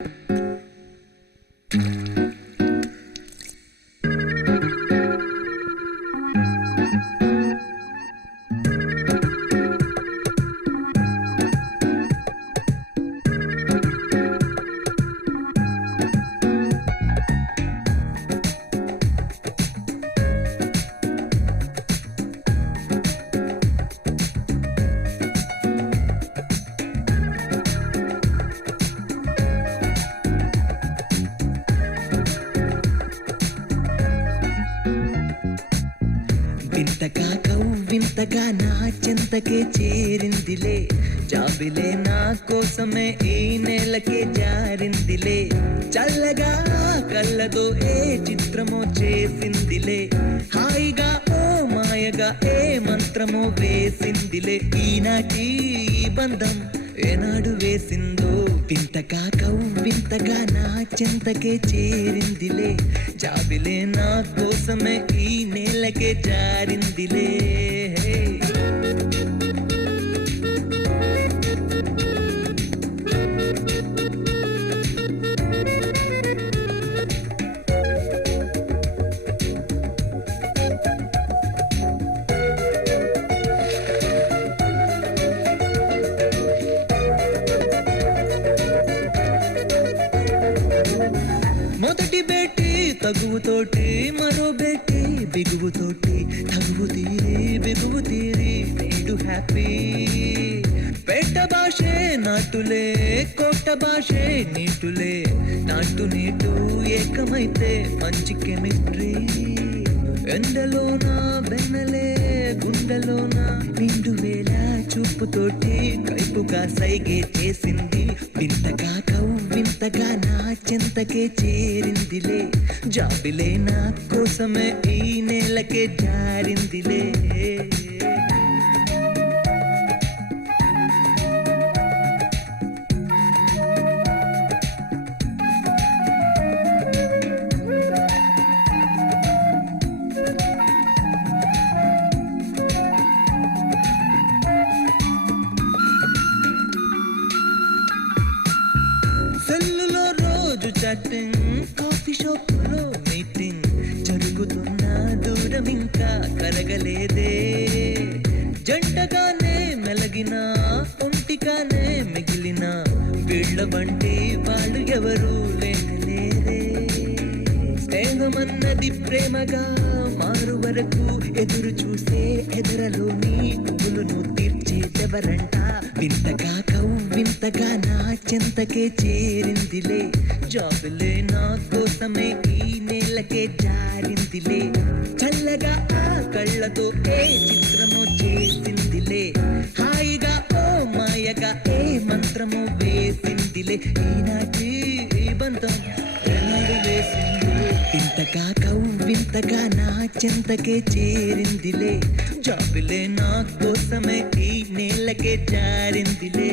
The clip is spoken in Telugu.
Música వింతగా కవ్వింతగా నా చెంతకే చేరిందిలే. జాబిలే నా కోసమే ఈ నెలకే జారిందిలే. చల్లగా కళ్ళతో ఏ చిత్రమో చేసిందిలే. హాయిగా ఓ మాయగా ఏ మంత్రమో వేసిందిలే. ఈనాటి బంధం ఏనాడు వేసిందో? వింతగా కవ్వింతగా నా చెంతకే చేరిందిలే. జాబిలే నా కోసమే ఈ నేలకే జారిందిలే మొదటి బేటి తగువుతోటి మరో బెట్టి బిగువుతోటి తగువు తీరి బిగువు తీరి నేడు హ్యాపీ పెట్ట భాషే నాటులే కోట భాషే నీటులే. నాటు నీటు ఏకమైతే మంచి కెమిస్ట్రీ ఎండలోన వెన్నలే గుండెలోనా నిండు వేళ చూపుతోటి కైపుగా సైగే చేసింది. వింతగా కవ్వింతగా నా చెంతకే చేరిందిలే. జాబిలే నా కోసమే ఈ నేలకే జారిందిలే. చాటింగ్ కాఫీ షాప్లో మీటింగ్ జరుగుతున్న దూరం ఇంకా కరగలేదే జంటగానే మెలగిన ఒంటిగానే మిగిలిన వీళ్ళ వంటి వాళ్ళు ఎవరు లేనే స్నేహమన్నది ప్రేమగా మారు వరకు ఎదురు చూసే ఎదురలోని పువ్వులను ఎవరంట వింతగా కవ్వింతగా నా చెంతకే చేరిందిలే. జాబులే నా కోసమే ఈ నెలకే జారిందిలే. చల్లగా ఆ కళ్ళతో ఏ చిత్రమో చేసిందిలే. హాయిగా ఓ మాయగా ఏ మంత్రమో వేసిందిలే. ఈనాటి ఈ బంధం వింతగా నా చెంతకే చేరిందిలే. జాబులే నా కోసమే ఈ నేలకే జారిందిలే.